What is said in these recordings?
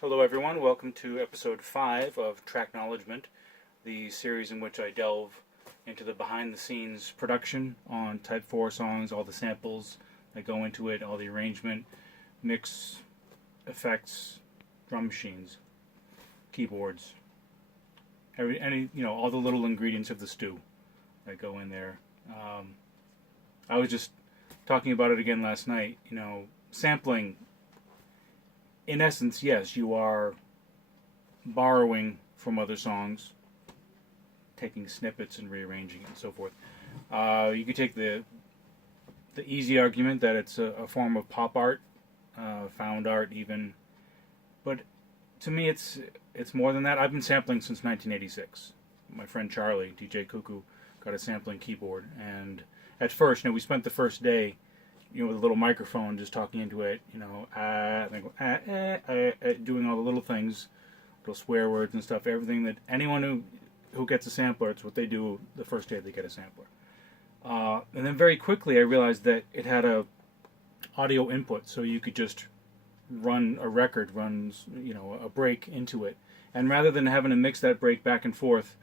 Hello everyone, welcome to episode 5 of Tracknowledgement, the series in which I delve into the behind-the-scenes production on Type 4 songs, all the samples that go into it, all the arrangement, mix, effects, drum machines, keyboards, all the little ingredients of the stew that go in there. I was just talking about it again last night, sampling. In essence, yes, you are borrowing from other songs, taking snippets and rearranging it and so forth. You could take the easy argument that it's a form of pop art, found art even, but to me it's more than that. I've been sampling since 1986. My friend Charlie, DJ Cuckoo, got a sampling keyboard, and at first, we spent the first day with a little microphone, just talking into it, doing all the little things, little swear words and stuff, everything that anyone who gets a sampler, it's what they do the first day they get a sampler. And then very quickly I realized that it had a audio input, so you could just run a record, a break into it. And rather than having to mix that break back and forth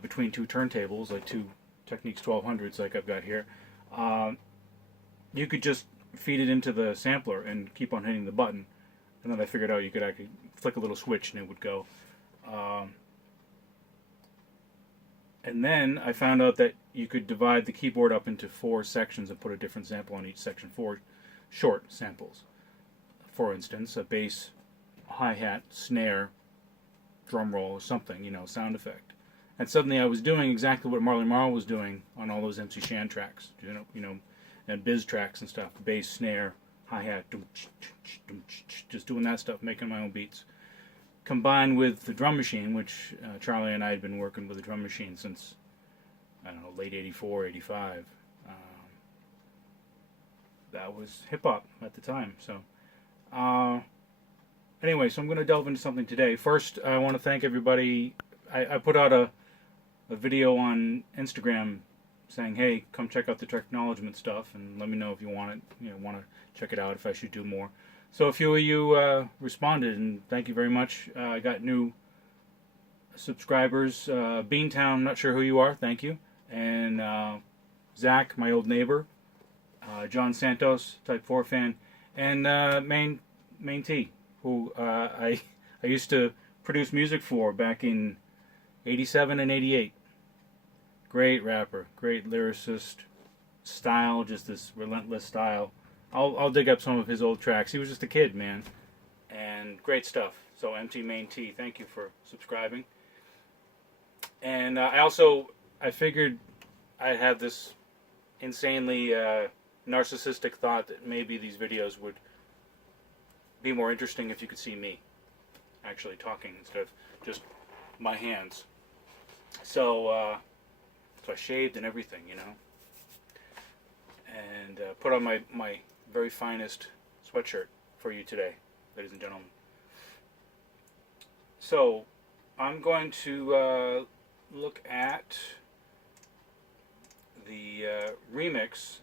between two turntables, like two Technics 1200s like I've got here, you could just feed it into the sampler and keep on hitting the button. And then I figured out you could actually flick a little switch and it would go. And then I found out that you could divide the keyboard up into 4 sections and put a different sample on each section, 4 short samples. For instance, a bass, hi-hat, snare, drum roll, or something, sound effect. And suddenly I was doing exactly what Marley Marl was doing on all those MC Shan tracks, and biz tracks and stuff, bass, snare, hi-hat, just doing that stuff, making my own beats. Combined with the drum machine, which Charlie and I had been working with the drum machine since, late 84, 85. That was hip-hop at the time. So, anyway, so I'm going to delve into something today. First, I want to thank everybody. I put out a video on Instagram saying, hey, come check out the Tracknowledgement stuff and let me know if you want to check it out, if I should do more. So a few of you responded, and thank you very much. I got new subscribers. Beantown, not sure who you are, thank you. And Zach, my old neighbor. John Santos, Type 4 fan. And Main T, who I used to produce music for back in 87 and 88. Great rapper, great lyricist, style, just this relentless style. I'll dig up some of his old tracks. He was just a kid, man, and great stuff. So MT Main T, thank you for subscribing. And I figured I had this insanely narcissistic thought that maybe these videos would be more interesting if you could see me actually talking instead of just my hands. So I shaved and everything, and put on my very finest sweatshirt for you today, ladies and gentlemen. So I'm going to look at the remix.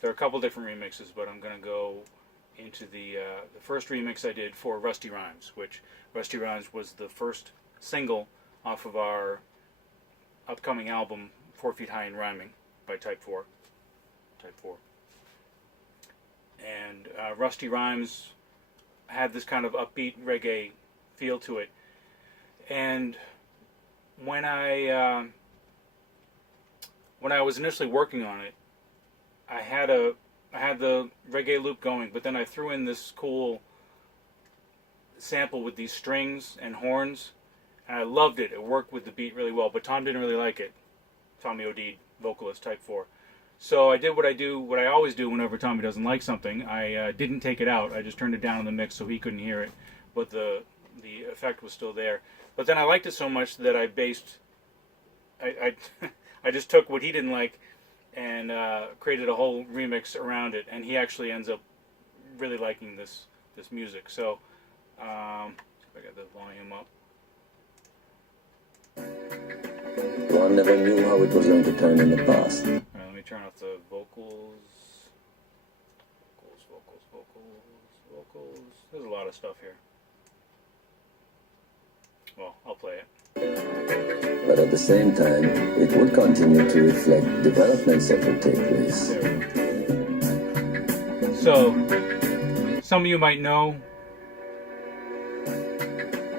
There are a couple different remixes, but I'm going to go into the first remix I did for Rusty Rhymes, which Rusty Rhymes was the first single off of our upcoming album, 4 Feet High and Rhyming, by Type 4. And Rusty Rhymes had this kind of upbeat reggae feel to it. And when I was initially working on it, I had the reggae loop going, but then I threw in this cool sample with these strings and horns, and I loved it. It worked with the beat really well, but Tom didn't really like it. Tommy O'Deed, vocalist, Type 4. So I did what I always do whenever Tommy doesn't like something. I didn't take it out. I just turned it down in the mix so he couldn't hear it, but the effect was still there. But then I liked it so much that I just took what he didn't like and created a whole remix around it, and he actually ends up really liking this music. So I got the volume up. One never knew how it was going to turn in the past. All right, let me turn off the vocals. Vocals. There's a lot of stuff here. Well, I'll play it. But at the same time, it would continue to reflect developments that would take place. There we go. So, some of you might know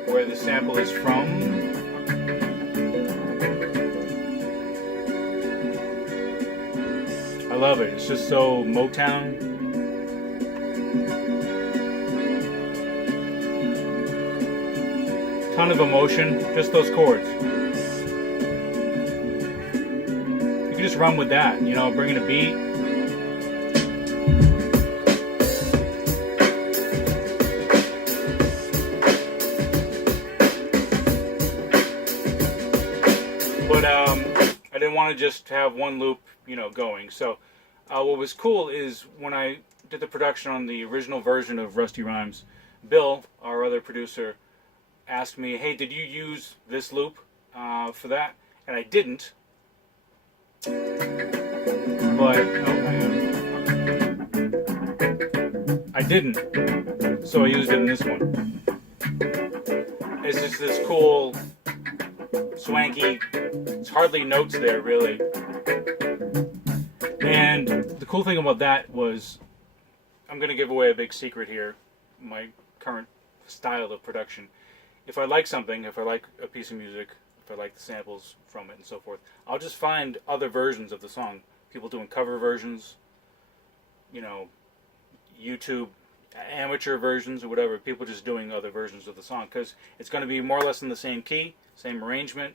where the sample is from. I love it. It's just so Motown. Ton of emotion, just those chords. You can just run with that, you know, bring in a beat. But I didn't want to just have one loop, you know, going. So what was cool is when I did the production on the original version of Rusty Rhymes, Bill, our other producer, asked me, hey, did you use this loop for that? And I didn't. But, I didn't. So I used it in this one. It's just this cool, swanky, it's hardly notes there, really. And the cool thing about that was, I'm going to give away a big secret here, my current style of production. If I like something, if I like a piece of music, if I like the samples from it and so forth, I'll just find other versions of the song. People doing cover versions, you know, YouTube amateur versions or whatever. People just doing other versions of the song because it's going to be more or less in the same key, same arrangement,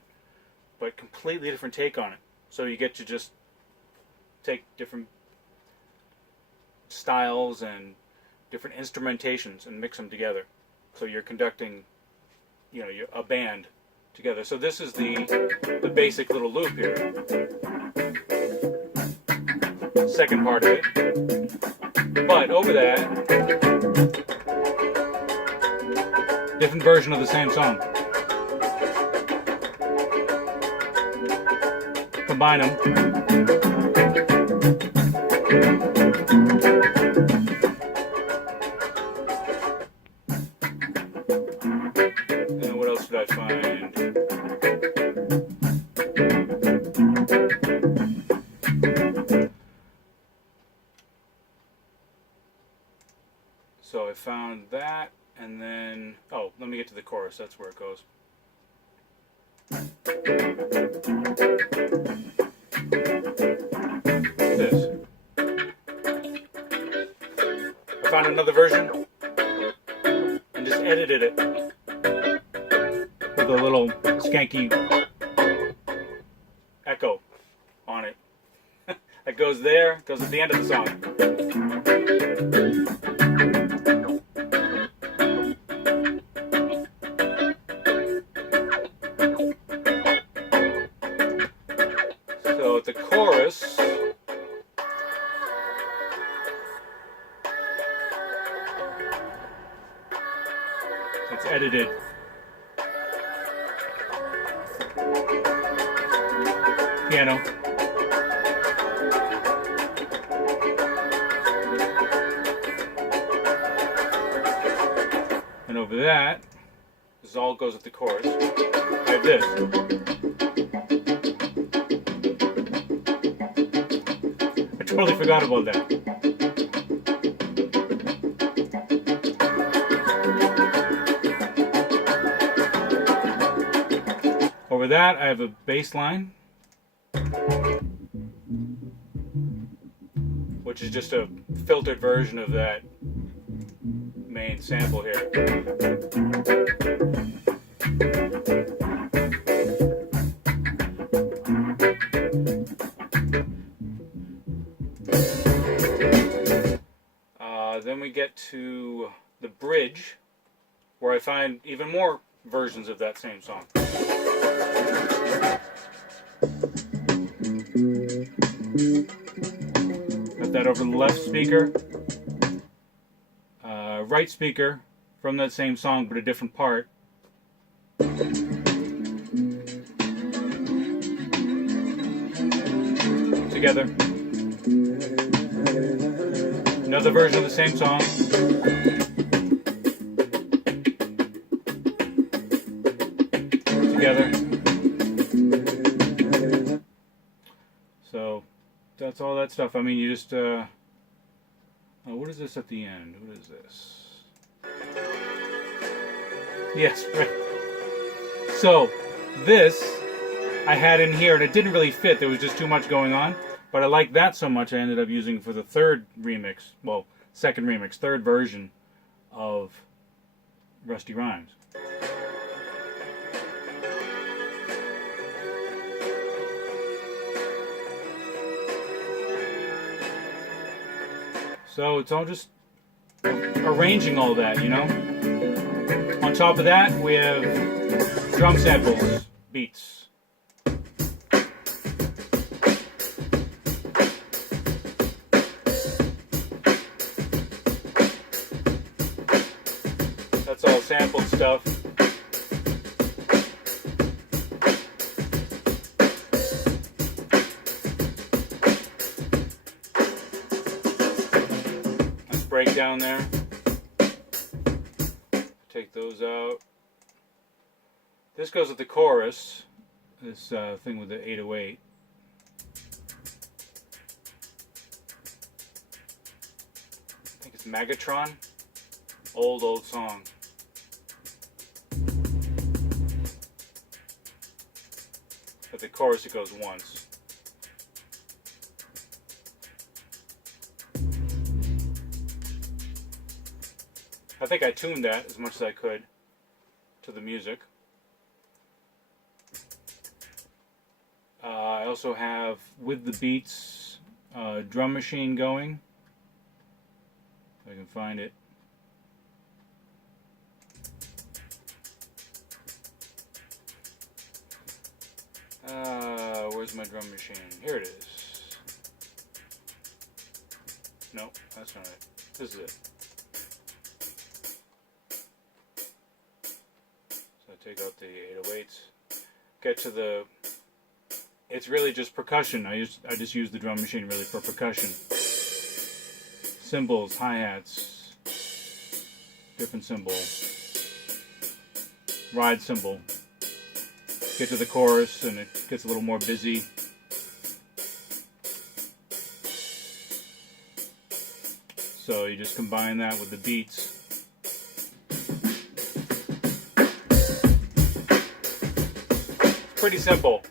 but completely different take on it. So you get to just take different styles and different instrumentations and mix them together. So you're conducting, you know, a band together. So this is the basic little loop here. Second part of it. But over that, different version of the same song. Combine them. Did I find? So I found that, and then, oh, let me get to the chorus. That's where it goes. This. I found another version and just edited it with a little skanky echo on it. That goes there, goes at the end of the song. So at the chorus, it's edited. Piano. And over that, this all goes with the chorus. I have this. I totally forgot about that. Over that, I have a bass line, which is just a filtered version of that main sample here. Then we get to the bridge, where I find even more versions of that same song. Got that over the left speaker. Right speaker from that same song, but a different part. Together. Another version of the same song. together. So that's all that stuff. I mean, you just oh, what is this at the end? What is this? Yes, right. So this I had in here, and it didn't really fit. There was just too much going on. But I liked that so much, I ended up using for the third remix, well, second remix, third version of Rusty Rhymes. So it's all just arranging all that, you know? On top of that, we have drum samples, beats. That's all sampled stuff. Nice breakdown there. Take those out. This goes with the chorus. This thing with the 808. I think it's Megatron. Old song. At the chorus it goes once. I think I tuned that as much as I could to the music. I also have, with the beats, drum machine going. If I can find it. Where's my drum machine? Here it is. No, that's not it. This is it. So I take out the 808s. Get to the... It's really just percussion. I just use the drum machine really for percussion. Cymbals, hi-hats, different cymbal, ride cymbal. Get to the chorus and it gets a little more busy. So you just combine that with the beats. It's pretty simple.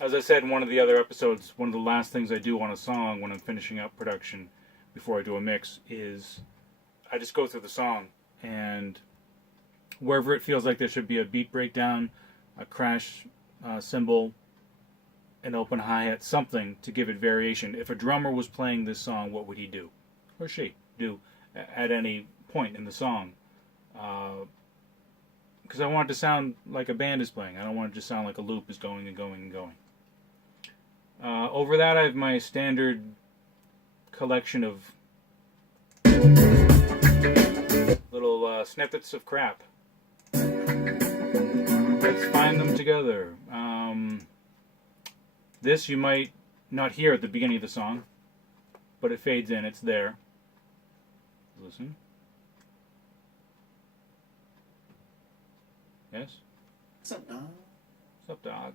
As I said in one of the other episodes, one of the last things I do on a song when I'm finishing up production before I do a mix is I just go through the song, and wherever it feels like there should be a beat breakdown, a crash cymbal, an open hi-hat, something to give it variation. If a drummer was playing this song, what would he do? Or she do at any point in the song? Because I want it to sound like a band is playing. I don't want it to sound like a loop is going and going and going. Over that, I have my standard collection of little snippets of crap. Let's find them together. This you might not hear at the beginning of the song, but it fades in. It's there. Listen. Yes? What's up, dog? What's up, dog?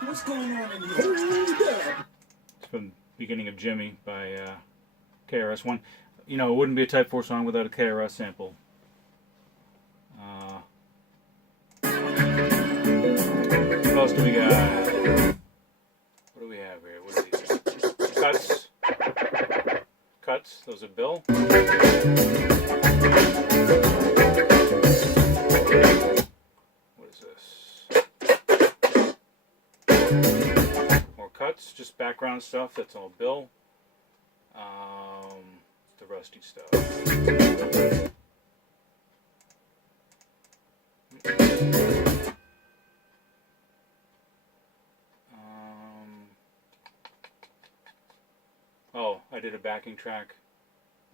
What's going on in here? It's from the beginning of Jimmy by KRS-One. You know, it wouldn't be a Type 4 song without a KRS sample. What else do we got? What do we have here? What are these? Cuts. Cuts. Those are Bill. What is this? More cuts. Just background stuff. That's all Bill. The rusty stuff. Oh, I did a backing track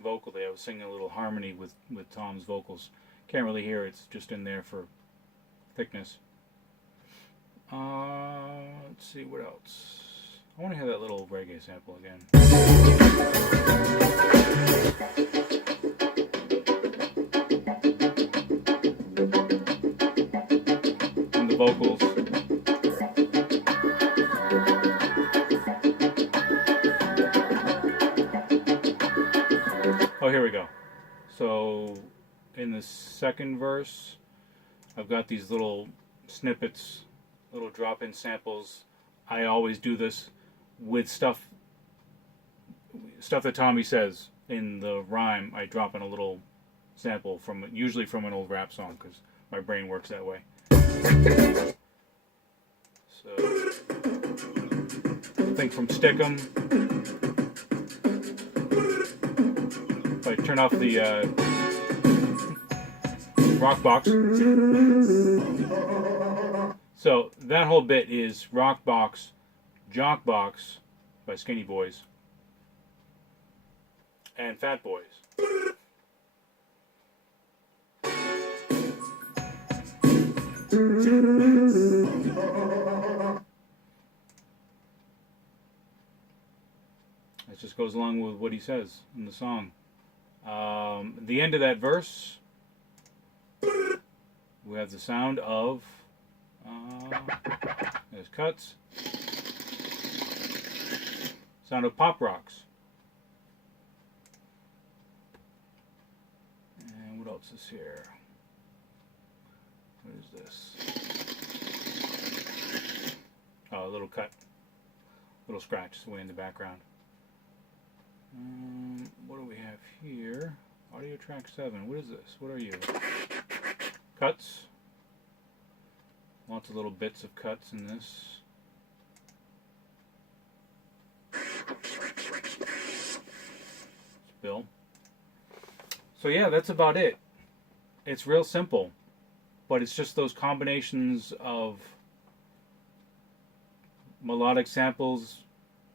vocally. I was singing a little harmony with Tom's vocals. Can't really hear it. It's just in there for thickness. Let's see what else. I want to hear that little reggae sample again. And the vocals. Oh, here we go. So, in the second verse, I've got these little snippets, little drop-in samples. I always do this with stuff that Tommy says in the rhyme. I drop in a little sample usually from an old rap song, because my brain works that way. So, I think from Stickum. If I turn off the rock box. So that whole bit is rock box, jock box by Skinny Boys and Fat Boys. That just goes along with what he says in the song. The end of that verse, we have the sound of there's cuts, sound of pop rocks, and what else is here? What is this? Oh, a little cut, little scratch way in the background. What do we have here? Audio track 7. What is this? What are you? Cuts. Lots of little bits of cuts in this. It's Bill. So yeah, that's about it. It's real simple, but it's just those combinations of melodic samples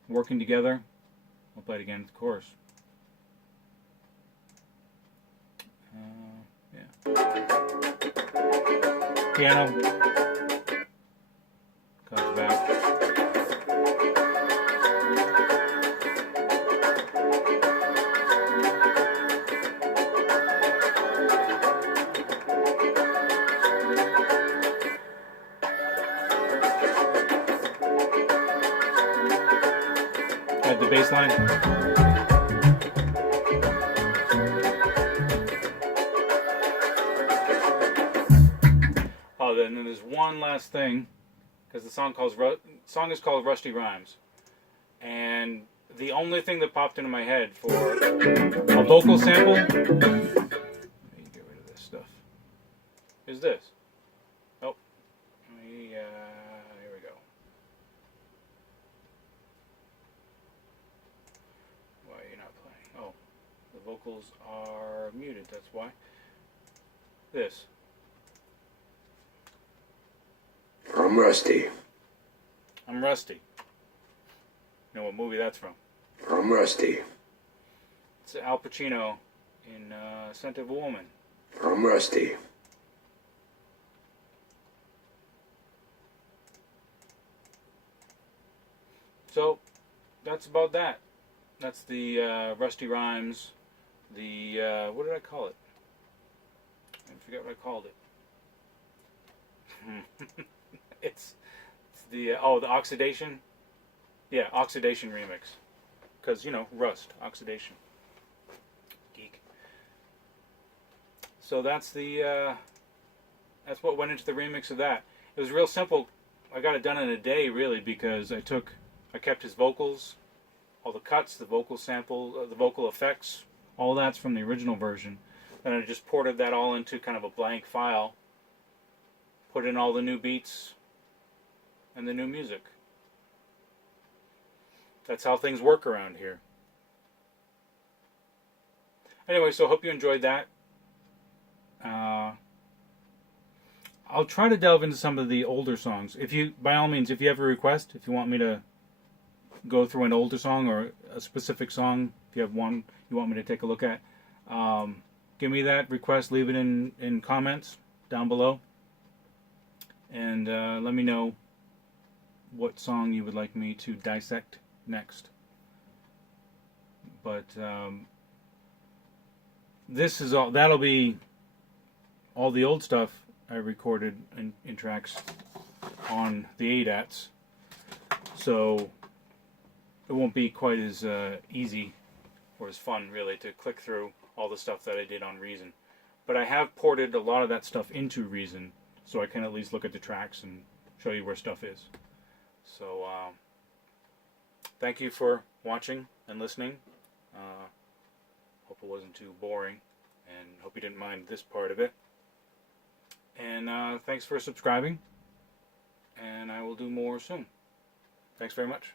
working together. I'll play it again, of course. Yeah. Piano comes back. Add the bass line. Oh, then there's one last thing, because the song is called Rusty Rhymes, and the only thing that popped into my head for a vocal sample, let me get rid of this stuff, is this. Oh, here we go. Why are you not playing? Oh, the vocals are muted, that's why. This. I'm Rusty. I'm Rusty. You know what movie that's from? I'm Rusty. It's Al Pacino in Scent of a Woman. I'm Rusty. So, that's about that. That's the Rusty Rhymes. The, what did I call it? I forget what I called it. It's the, the Oxidation. Yeah, Oxidation remix. Because, Rust, Oxidation. Geek. So that's that's what went into the remix of that. It was real simple. I got it done in a day, really, because I kept his vocals, all the cuts, the vocal sample, the vocal effects, all that's from the original version. Then I just ported that all into kind of a blank file, put in all the new beats and the new music. That's how things work around here. Anyway, so I hope you enjoyed that. I'll try to delve into some of the older songs. By all means, if you have a request, if you want me to go through an older song or a specific song, if you have one you want me to take a look at, give me that request. Leave it in comments down below, and let me know what song you would like me to dissect next. But this is all. That'll be all the old stuff I recorded in tracks on the ADATs. So it won't be quite as easy or as fun, really, to click through all the stuff that I did on Reason. But I have ported a lot of that stuff into Reason, so I can at least look at the tracks and show you where stuff is. So thank you for watching and listening. Hope it wasn't too boring, and hope you didn't mind this part of it. And thanks for subscribing, and I will do more soon. Thanks very much.